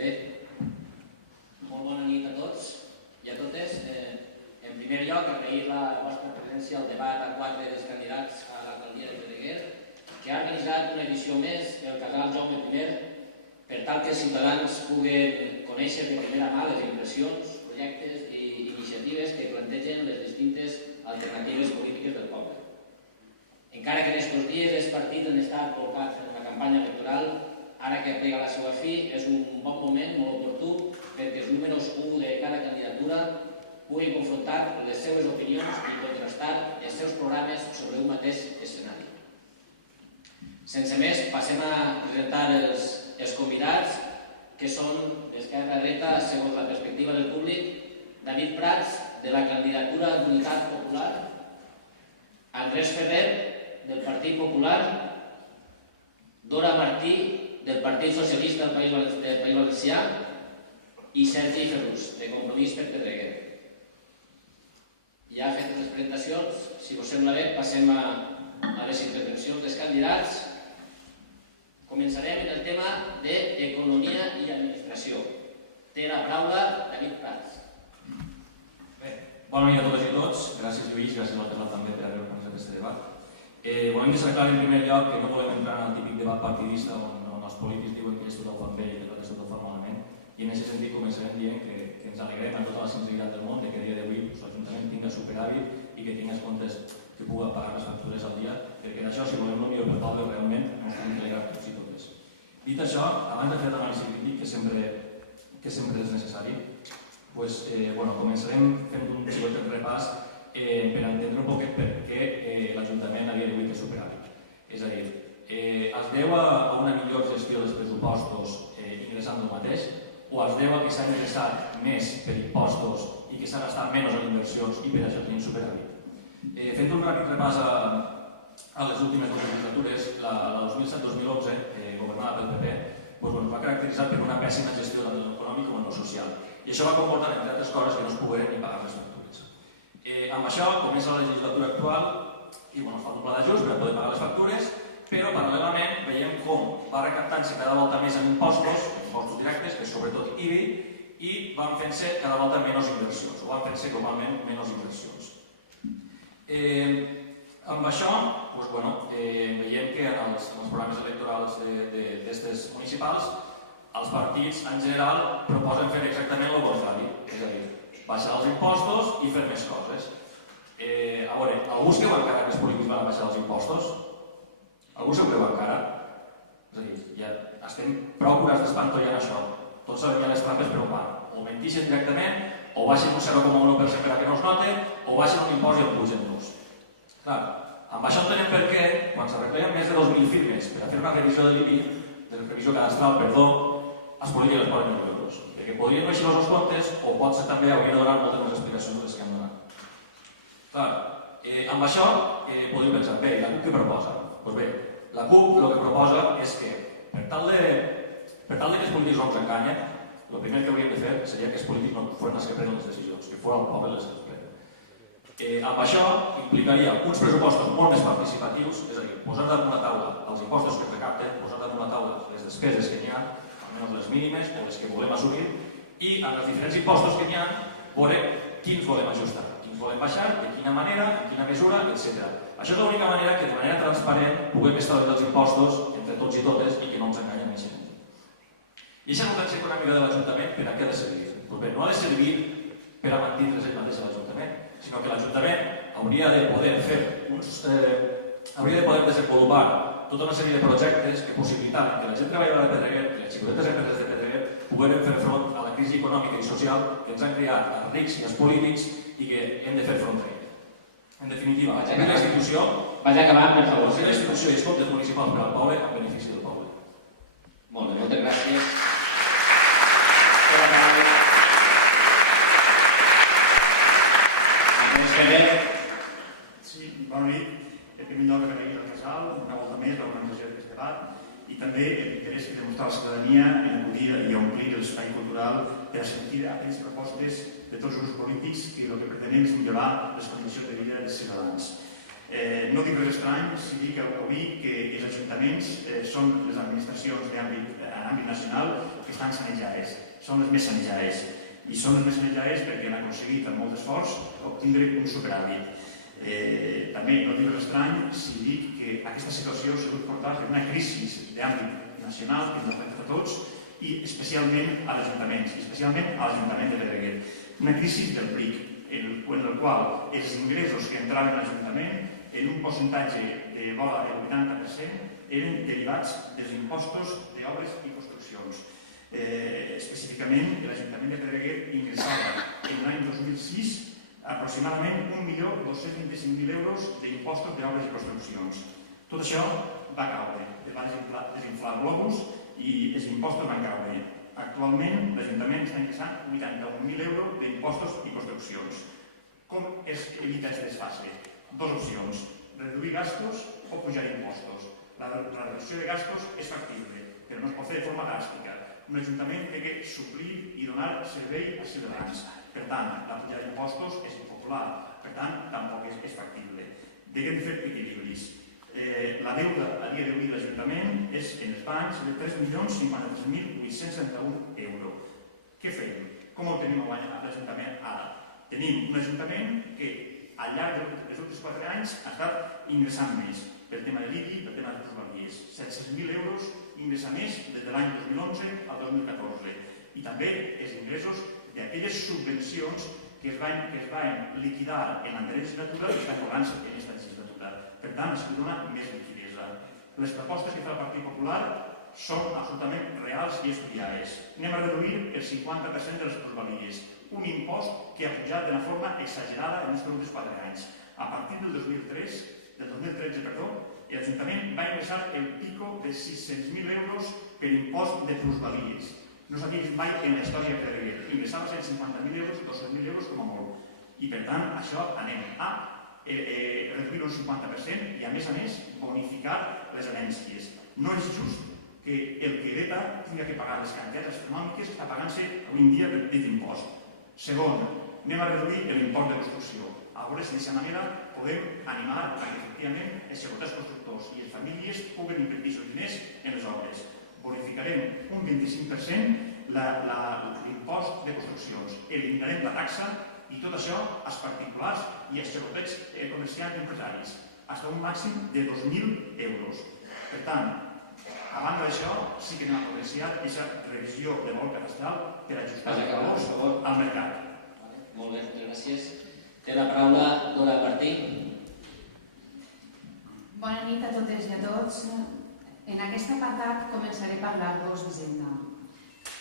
Bé, molt bona nit a tots i a totes. En primer lloc, agrair la vostra presència al debat a 4 dels candidats a l'alcaldia de Pedreguer, que ha organitzat una edició més el casal Jaume I, per tal que els ciutadans puguen conèixer de primera mà les impressions, projectes i iniciatives que plantegen les distintes alternatives polítiques del poble. Encara que en aquests dies els partits han estat volcats en una campanya electoral, ara que plega la seva fi, és un bon moment, molt oportú, perquè els números 1 de cada candidatura puguin confrontar les seves opinions i contrastar els seus programes sobre un mateix escenari. Sense més, passem a presentar els convidats, que són d'esquerra a dreta, segons la perspectiva del públic: David Prats, de la candidatura d'Unitat Popular; Andrés Ferrer, del Partit Popular; Dora Martí, del Partit Socialista del País Valencià; i Sergi Ferrús, de Compromís per Pedreguer. Ja fetes les presentacions, si us sembla bé, passem a les intervencions dels candidats. Començarem en el tema d'Economia i Administració. Té la paraula David Prats. Bé, bona nit a totes i tots. Gràcies, Lluís, gràcies a l'altre també per haver organitzat aquest debat. Volem deixar clar en primer lloc que no volem entrar en el típic debat partidista on els polítics diuen que tot ho fan bé i que tot ho fan malament, i en aquest sentit començarem dient que ens alegrem amb tota la sinceritat del món que a dia d'avui l'Ajuntament tingui superàvit i que tingui comptes que pugui pagar les factures al dia, perquè d'això, si volem el millor per poble, realment ens hem d'alegrar tots i totes. Dit això, abans de fer l'anàlisi crític, que sempre és necessari, començarem fent un xicotet repàs per entendre un poc per què l'Ajuntament a dia d'avui té superàvit. És a dir, es deu a una millor gestió dels pressupostos ingressant el mateix, o es deu a que s'ha ingressat més per impostos i que s'ha gastat menys en inversions i per això tenim superàvit. Fent un ràpid repàs a les últimes legislatures, la 2007-2011, governada pel PP, es va caracteritzar per una pèssima gestió tant en l'econòmic com en el social. I això va comportar, entre altres coses, que no es pogueren ni pagar les factures. Amb això comença la legislatura actual i es fa un pla d'ajust per poder pagar les factures, però paral·lelament veiem com va recaptant-se cada volta més en impostos directes, que és sobretot IBI, i van fent-se cada volta menys inversions, o van fent-se globalment menys inversions. Amb això, veiem que en els programes electorals d'aquestes municipals els partits en general proposen fer exactament el contrari, és a dir, baixar els impostos i fer més coses. A veure, algú es creu encara que els polítics van baixar els impostos? Algú s'ho creu encara? És a dir, ja estem prou curats d'espantollar això. Tots sabem ja les trampes per on van. O mentixen directament, o baixen un 0,1% per a que no es note, o baixen un impost i el pugen-nos. Clar, amb això entenem per què, quan s'arreglen més de 2.000 firmes per a fer una revisió de l'IBI, de revisió cadastral, els polítics els poden euros. Perquè podrien no eixir els comptes, o potser també haurien de donar moltes més explicacions de les que han donat. Clar, amb això podríem pensar, bé, la CUP què proposa? Doncs bé, la CUP el que proposa és que, per tal de que els polítics no ens enganyen, el primer que hauríem de fer seria que els polítics no foren els que prenen les decisions, que fos el poble els que les prenen. Amb això implicaria uns pressupostos molt més participatius, és a dir, posar damunt la taula els impostos que es recapten, posar damunt la taula les despeses que n'hi ha, almenys les mínimes o les que volem assumir, i amb els diferents impostos que n'hi ha, veure quins volem ajustar, quins volem baixar, de quina manera, en quina mesura, etc. Això és l'única manera que de manera transparent puguem establir els impostos entre tots i totes i que no ens enganyen en gent. I aquesta dotació econòmica de l'Ajuntament, per a què ha de servir? Doncs bé, no ha de servir per a mantindre's ell mateix a l'Ajuntament, sinó que l'Ajuntament hauria de poder desenvolupar tota una sèrie de projectes que possibilitaven que la gent treballadora de Pedreguer, que les xicotetes empreses de Pedreguer, pogueren fer front a la crisi econòmica i social que ens han creat els rics i els polítics i que hem de fer front a ella. En definitiva, la institució... Vaig acabant, per favor. La institució i els comptes municipals per al poble en benefici del poble. Molt bé, moltes gràcies. Andrés Ferrer. Sí, bona nit. En primer lloc, agrair al casal una volta més l'organització d'aquest debat i també l'interès que demostra la ciutadania en acudir i omplir l'espai cultural per assentir aquelles propostes de tots els grups polítics que el que pretenem és millorar les condicions de vida dels ciutadans. No dic res estrany si dic avui que els ajuntaments són les administracions d'àmbit nacional que estan sanejades, són les més sanejades. I són les més sanejades perquè han aconseguit amb molt d'esforç obtindre un superàvit. També no dic res estrany si dic que aquesta situació s'ha dut portar per una crisi d'àmbit nacional que ens afecta a tots i especialment a l'Ajuntament, especialment a l'Ajuntament de Pedreguer. Una crisi del BRIC, en el qual els ingressos que entraven a l'Ajuntament en un percentatge de vora del 80% eren derivats dels impostos d'obres i construccions. Específicament, l'Ajuntament de Pedreguer ingressava en l'any 2006 aproximadament 1.225.000 euros d'impostos d'obres i construccions. Tot això va caure, va desinflar el globus i els impostos van caure. Actualment, l'Ajuntament està ingressant 81.000 euros d'impostos i construccions. Com es evita aquest desfase? Dues opcions, reduir gastos o pujar impostos. La reducció de gastos és factible, però no es pot fer de forma dràstica. Un ajuntament té que suplir i donar servei als ciutadans. Per tant, la pujada d'impostos és impopular, per tant, tampoc és factible. De què hem de fer equilibris? La deuda a dia d'avui de l'Ajuntament és en els bancs de 3.053.871 euros. Què fem? Com ho tenim l'Ajuntament ara? Tenim un Ajuntament que al llarg dels últims 4 anys ha estat ingressant més pel tema de l'IBI, pel tema de les plusvalies. 700.000 euros ingressa més des de l'any 2011 al 2014. I també els ingressos d'aquelles subvencions que es van liquidar en l'anterior legislatura i estan cobrant-se en aquesta legislatura. Per tant, es dona més liquidesa. Les propostes que fa el Partit Popular són absolutament reals i estudiades. Anem a reduir el 50% de les plusvalies, un impost que ha pujat d'una forma exagerada en els últims 4 anys. A partir del 2013, l'Ajuntament va ingressar el pico de 600.000 euros per impost de plusvalies. No s'havia vist mai en la història de Pedreguer. Ingressava 150.000 euros, 200.000 euros com a molt. I per tant, això anem a reduir un 50% i a més, bonificar les herències. No és just que el que hereta tingui que pagar les quantitats astronòmiques que està pagant-se avui en dia per dit impost. Segon, anem a reduir l'import de construcció. A veure si d'aquesta manera podem animar a que efectivament els secretaris constructors i les famílies puguen invertir els diners en les obres. Bonificarem un 25% l'impost de construccions, eliminarem la taxa i tot això als particulars i als secretaris comerciants i empresaris, fins a un màxim de 2.000 euros. Per tant, a banda d'això, sí que anem a potenciar aquesta revisió de valor catastral per ajustar els valors al mercat. Molt bé, moltes gràcies. Té la paraula Dora Martí. Bona nit a totes i a tots. En aquest apartat començaré a parlar-vos d'Hisenda.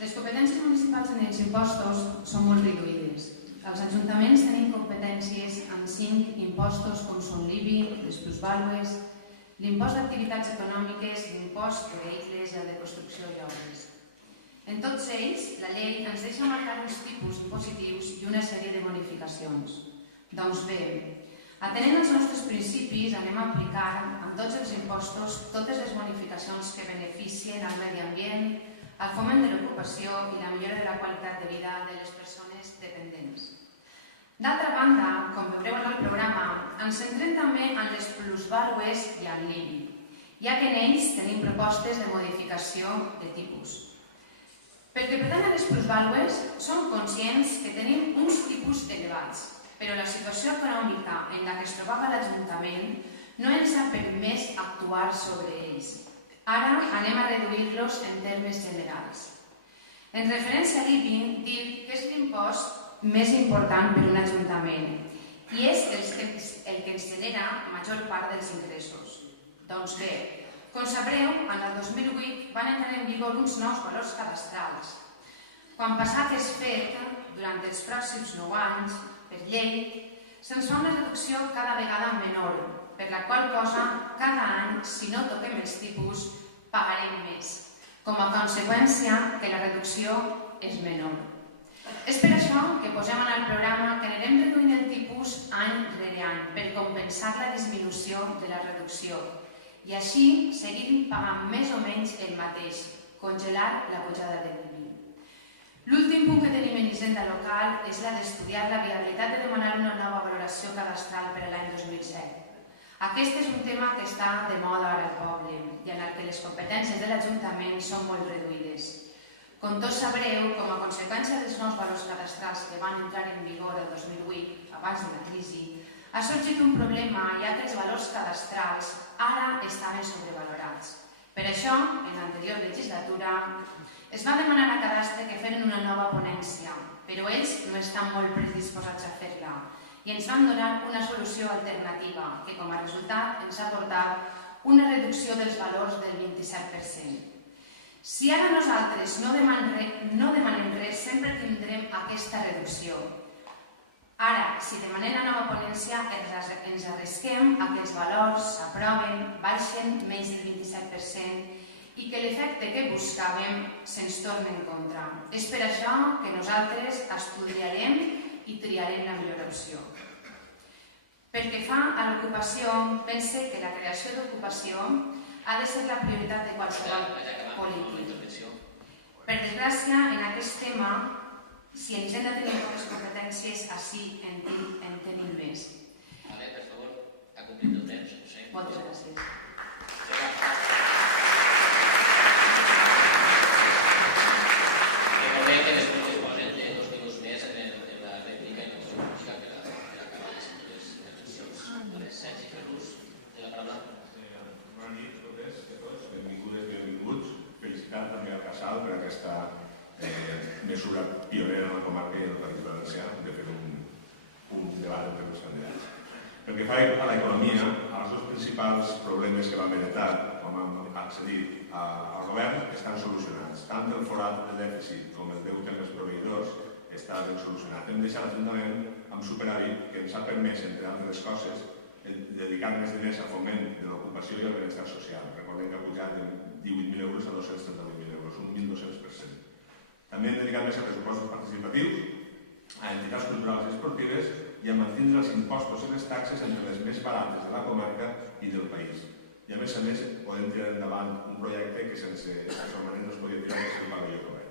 Les competències municipals en els impostos són molt reduïdes. Els ajuntaments tenim competències en 5 impostos com són l'IBI, les plusvàlues, l'impost d'activitats econòmiques, l'impost de vehicles i el de construcció i obres. En tots ells, la llei ens deixa marcar uns tipus impositius i una sèrie de bonificacions. Doncs bé, atenent als nostres principis, anem a aplicar en tots els impostos totes les bonificacions que beneficien al medi ambient, al foment de l'ocupació i la millora de la qualitat de vida de les persones dependents. D'altra banda, com veureu en el programa, ens centrem també en les plusvàlues i en l'IBI, ja que en ells tenim propostes de modificació de tipus. Pel que pertany a les plusvàlues, som conscients que tenim uns tipus elevats, però la situació econòmica en la que es trobava l'Ajuntament no ens ha permès actuar sobre ells. Ara anem a reduir-los en termes generals. En referència a l'IBI, dic que és l'impost més important per un ajuntament i és el que ens genera major part dels ingressos. Doncs bé, com sabreu, en el 2008 van entrar en vigor uns nous valors cadastrals. Quan passat és fet, durant els pròxims 9 anys, per llei, se'ns fa una reducció cada vegada menor, per la qual cosa, cada any, si no toquem els tipus, pagarem més, com a conseqüència que la reducció és menor. És per això que posem en el programa que anirem reduint el tipus any rere any per compensar la disminució de la reducció i així seguim pagant més o menys el mateix, congelar la pujada de l'IBI. L'últim punt que tenim en Hisenda local és la d'estudiar la viabilitat de demanar una nova valoració cadastral per a l'any 2007. Aquest és un tema que està de moda ara al poble i en el que les competències de l'Ajuntament són molt reduïdes. Com tots sabreu, com a conseqüència dels nous valors cadastrals que van entrar en vigor el 2008, abans de la crisi, ha sorgit un problema, ja que els valors cadastrals ara estaven sobrevalorats. Per això, en l'anterior legislatura, es va demanar a Cadastre que feren una nova ponència, però ells no estan molt predisposats a fer-la i ens van donar una solució alternativa que, com a resultat, ens ha portat una reducció dels valors del 27%. Si ara nosaltres no demanem res, sempre tindrem aquesta reducció. Ara, si demanem la nova ponència, ens arrisquem a que els valors s'aproven, baixen menys del 27% i que l'efecte que buscàvem se'ns torni en contra. És per això que nosaltres estudiarem i triarem la millor opció. Pel que fa a l'ocupació, pense que la creació d'ocupació ha de ser la prioritat de qualsevol polític. Per desgràcia, en aquest tema, si ens hem de tenir poques competències, així en tenim més. Per favor, ha complit el temps. Moltes gràcies. Recordem que després es posen 2 minuts més en la rèplica i no música per acabar les intervencions. Sergi Ferrús, té la paraula. Bona nit a totes i a tots, benvingudes i benvinguts. Felicitar també al Casal per aquesta mesura pionera en la comarca i en el País Valencià de fer un debat entre els candidats. Pel que fa a l'economia, els dos principals problemes que vam heretar quan vam accedir al govern estan solucionats. Tant el forat de dèficit com el deute amb els proveïdors està ben solucionat. Hem deixat l'Ajuntament amb superàvit que ens ha permès, entre altres coses, dedicar més diners a foment de l'ocupació i al benestar social. Recordem que ha pujat de 18.000 euros a 238.000 euros, un 1.200%. També hem dedicat més a pressupostos participatius, a entitats culturals i esportives i a mantenir els impostos i les taxes entre les més barates de la comarca i del país. I a més, podem tirar endavant un projecte que sense romanent no es podia tirar des del pavelló Cobert.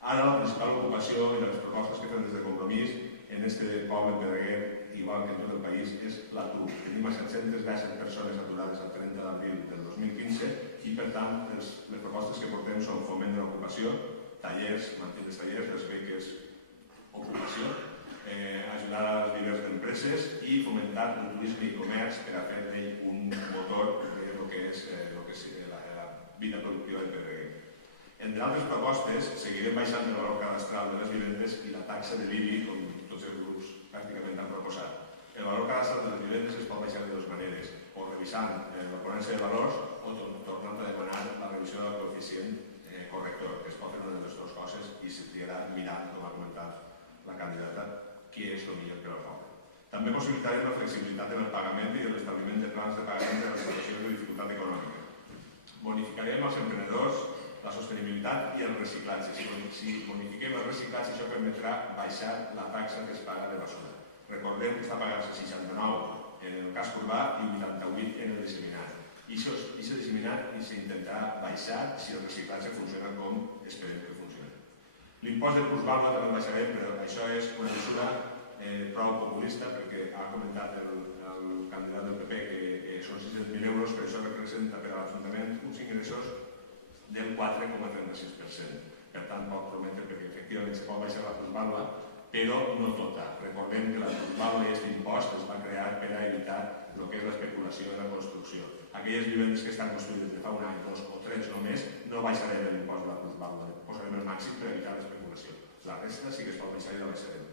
Ara, la principal ocupació i de les propostes que fem des de Compromís en este poble Pedreguer, igual que en tot el país, és l'atur. Tenim a 710 persones aturades al 30 d'abril del 2015 i, per tant, les propostes que portem són foment de l'ocupació, tallers, mantenir els tallers, les beques, ocupació, ajudar a les líders d'empreses i fomentar el turisme i comerç per a fer d'ell un motor del que és la vida productiva del Pedreguer. Entre altres propostes, seguirem baixant el valor cadastral de les vivendes i la taxa de l'IBI, com tots els grups pràcticament han proposat. El valor cadastral de les vivendes es pot baixar de dues maneres, o revisant la ponència de valors o tornant a demanar la revisió del coeficient corrector, que es pot fer una de les dues coses i se triarà mirant, com ha comentat la candidata, què és el millor que la poble. També possibilitarem la flexibilitat en el pagament i l'establiment de plans de pagament de les situacions de dificultat econòmica. Bonificarem als emprenedors la sostenibilitat i el reciclatge. Si bonifiquem el reciclatge, això permetrà baixar la taxa que es paga de basura. Recordem que està pagant-se 69 en el casc urbà i 88 en el disseminat. I aquest disseminat s'intentarà baixar si el reciclatge funciona com esperem que funcioni. L'impost de plusvàlua també el baixarem, però això és una mesura prou populista perquè ha comentat el candidat del PP que són 600.000 euros, però això representa per a l'Ajuntament uns ingressos del 4,36%. Per tant, pot prometre perquè efectivament se pot baixar la plusvàlua, però no tota. Recordem que la plusvàlua i aquest impost es va crear per a evitar el que és l'especulació de la construcció. Aquelles vivendes que estan construïdes de fa un any, 2 o 3 només, no baixarem l'impost de la plusvàlua, posarem el màxim per evitar l'especulació. La resta sí que es pot baixar i la baixarem.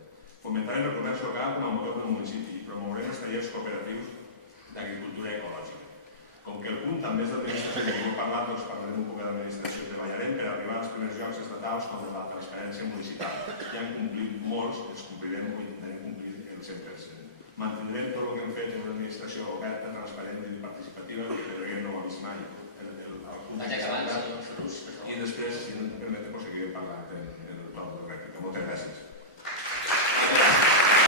Fomentarem el comerç local com a motor del municipi i promourem els tallers cooperatius d'agricultura ecològica. Com que el punt també és d'administració, que hem parlat, doncs parlarem un poc d'administració i treballarem per arribar als primers llocs estatals com la transparència municipal.